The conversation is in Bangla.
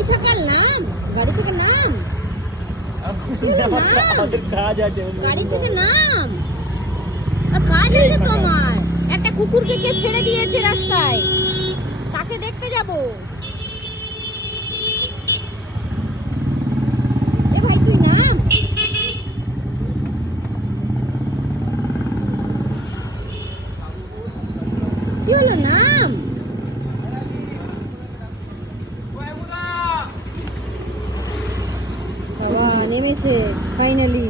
এই সকাল নাম, গাড়ি থেকে নাম। গাড়ি থেকে নাম, কাজ আছে তোমার। একটা কুকুরকে কে ছেড়ে দিয়েছে রাস্তায়, তাকে দেখতে যাব। এ ভাই তুই নাম। কি হলো নাম? বাবা নেমেছে ফাইনালি।